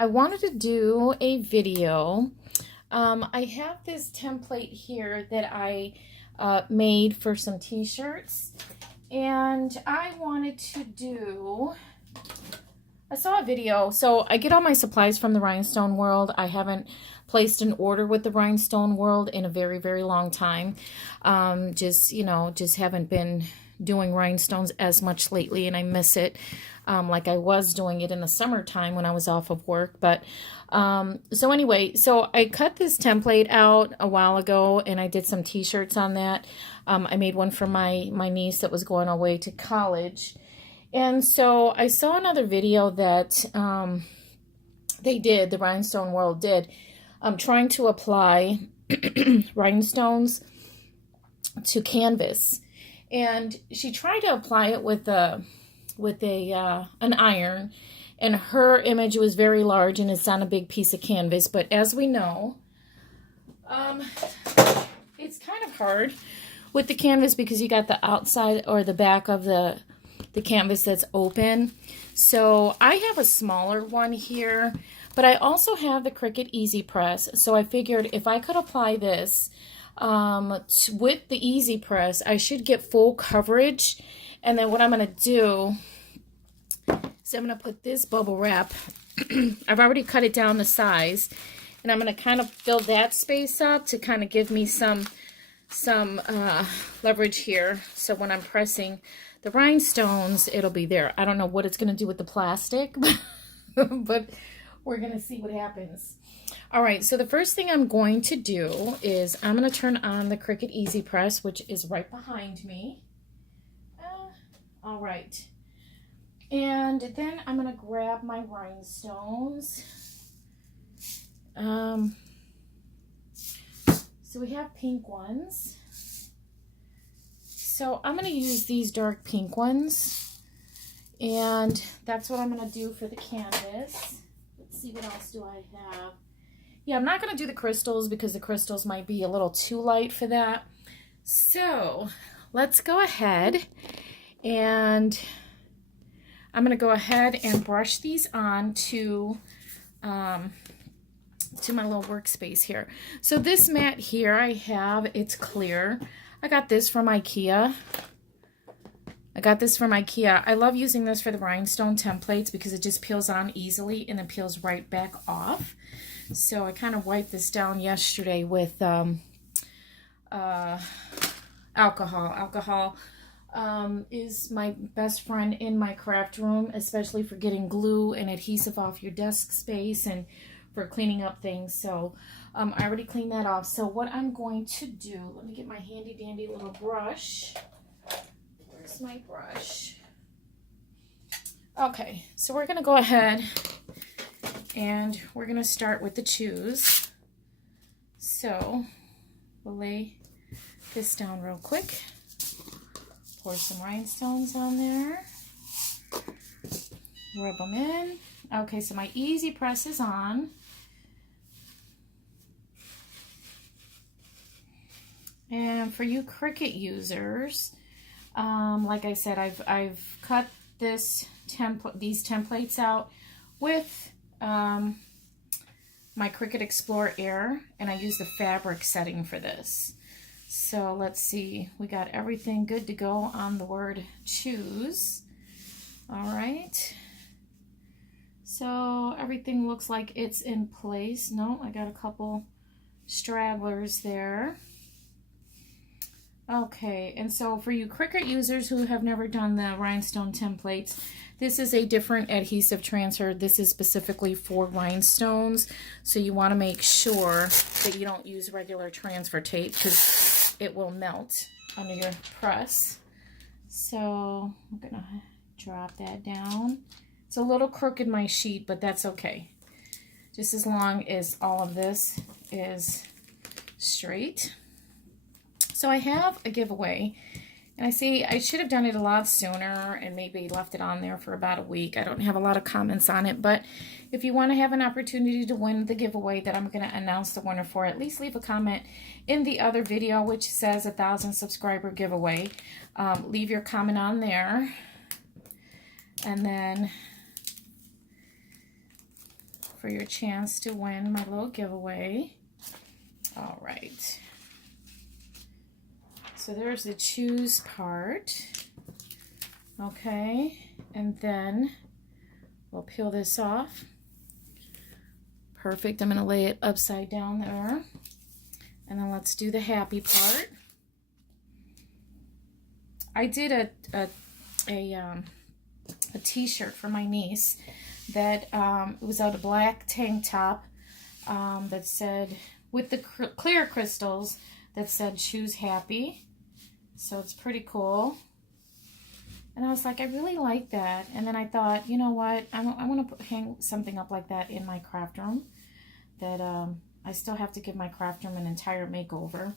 I wanted to do a video. I have this template here that I made for some t-shirts, and I wanted to do, I saw a video, so I get all my supplies from the Rhinestone World. I haven't placed an order with the Rhinestone World in a very, very long time. Just haven't been doing rhinestones as much lately, and I miss it like I was doing it in the summertime when I was off of work. But so anyway, so I cut this template out a while ago, and I did some t-shirts on that. I made one for my niece that was going away to college. And so I saw another video that the Rhinestone World did, trying to apply rhinestones to canvas. And she tried to apply it with an iron, and her image was very large and it's on a big piece of canvas. But as we know, it's kind of hard with the canvas because you got the outside or the back of the canvas that's open. So I have a smaller one here, but I also have the Cricut Easy Press. So I figured if I could apply this with the Easy Press, I should get full coverage. And then what I'm going to do is I'm going to put this bubble wrap. I've already cut it down to size, and I'm going to kind of fill that space up to kind of give me some leverage here. So when I'm pressing the rhinestones, it'll be there. I don't know what it's going to do with the plastic, but we're going to see what happens. All right, so the first thing I'm going to do is I'm going to turn on the Cricut Easy Press, which is right behind me. All right. And then I'm going to grab my rhinestones. So we have pink ones. So I'm going to use these dark pink ones. And that's what I'm going to do for the canvas. Let's see, what else do I have? Yeah, I'm not going to do the crystals because the crystals might be a little too light for that. So let's go ahead, and I'm going to go ahead and brush these on to my little workspace here. So this mat here I have, it's clear. I got this from IKEA. I love using this for the rhinestone templates because it just peels on easily and then peels right back off. So I kind of wiped this down yesterday with alcohol. Alcohol is my best friend in my craft room, especially for getting glue and adhesive off your desk space and for cleaning up things. So I already cleaned that off. So what I'm going to do, let me get my handy dandy little brush. Where's my brush? Okay, so we're going to go ahead and we're going to start with the chews. So we'll lay this down real quick. Pour some rhinestones on there. Rub them in. Okay, so my Easy Press is on. And for you Cricut users, like I said, I've cut these templates out with my Cricut Explore Air, and I use the fabric setting for this. So let's see, we got everything good to go on the word choose. All right, so everything looks like it's in place. No, I got a couple stragglers there. Okay, and so for you Cricut users who have never done the rhinestone templates, this is a different adhesive transfer. This is specifically for rhinestones, so you want to make sure that you don't use regular transfer tape because it will melt under your press. So I'm going to drop that down. It's a little crooked, my sheet, but that's okay. Just as long as all of this is straight. So I have a giveaway, and I see I should have done it a lot sooner and maybe left it on there for about a week. I don't have a lot of comments on it, but if you want to have an opportunity to win the giveaway that I'm going to announce the winner for, at least leave a comment in the other video which says 1,000 subscriber giveaway. Leave your comment on there, and then for your chance to win my little giveaway. All right. So there's the choose part. Okay, and then we'll peel this off. Perfect. I'm going to lay it upside down there. And then let's do the happy part. I did a t-shirt for my niece that it was out of black tank top that said, with the clear crystals, that said choose happy. So it's pretty cool. And I was like, I really like that. And then I thought, you know what? I want to hang something up like that in my craft room. That I still have to give my craft room an entire makeover.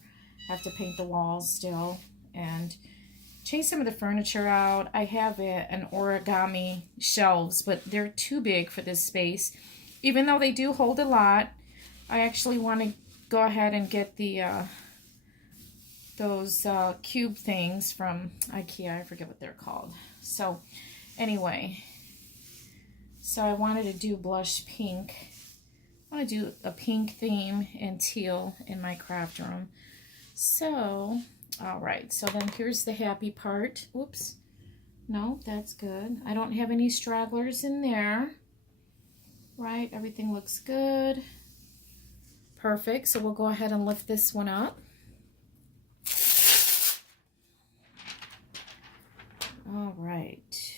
I have to paint the walls still and change some of the furniture out. I have an origami shelves, but they're too big for this space. Even though they do hold a lot, I actually want to go ahead and get the those cube things from IKEA. I forget what they're called. So anyway, so I wanted to do blush pink. I want to do a pink theme and teal in my craft room. So, all right. So then here's the happy part. Oops. No, that's good. I don't have any stragglers in there. Right? Everything looks good. Perfect. So we'll go ahead and lift this one up. All right,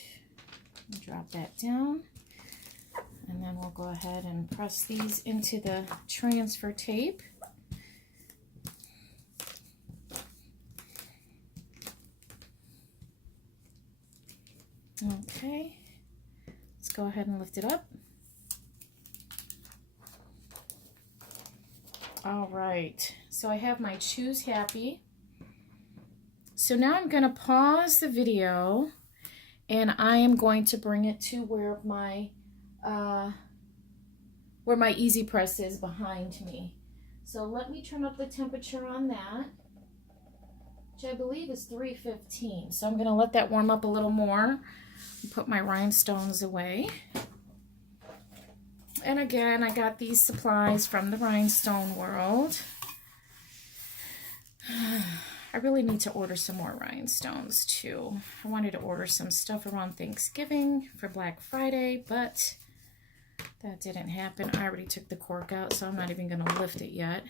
drop that down, and then we'll go ahead and press these into the transfer tape. Okay, let's go ahead and lift it up. All right, so I have my Choose Happy. So now I'm going to pause the video, and I am going to bring it to where my Easy Press is behind me. So let me turn up the temperature on that, which I believe is 315. So I'm going to let that warm up a little more and put my rhinestones away. And again, I got these supplies from the Rhinestone World. I really need to order some more rhinestones too. I wanted to order some stuff around Thanksgiving for Black Friday, but that didn't happen. I already took the cork out, so I'm not even going to lift it yet.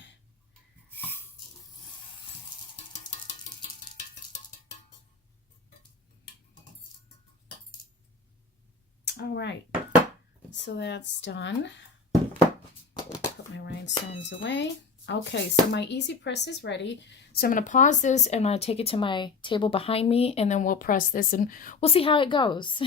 All right, so that's done. Put my rhinestones away. Okay, so my Easy Press is ready. So I'm going to pause this and I'm going to take it to my table behind me, and then we'll press this and we'll see how it goes.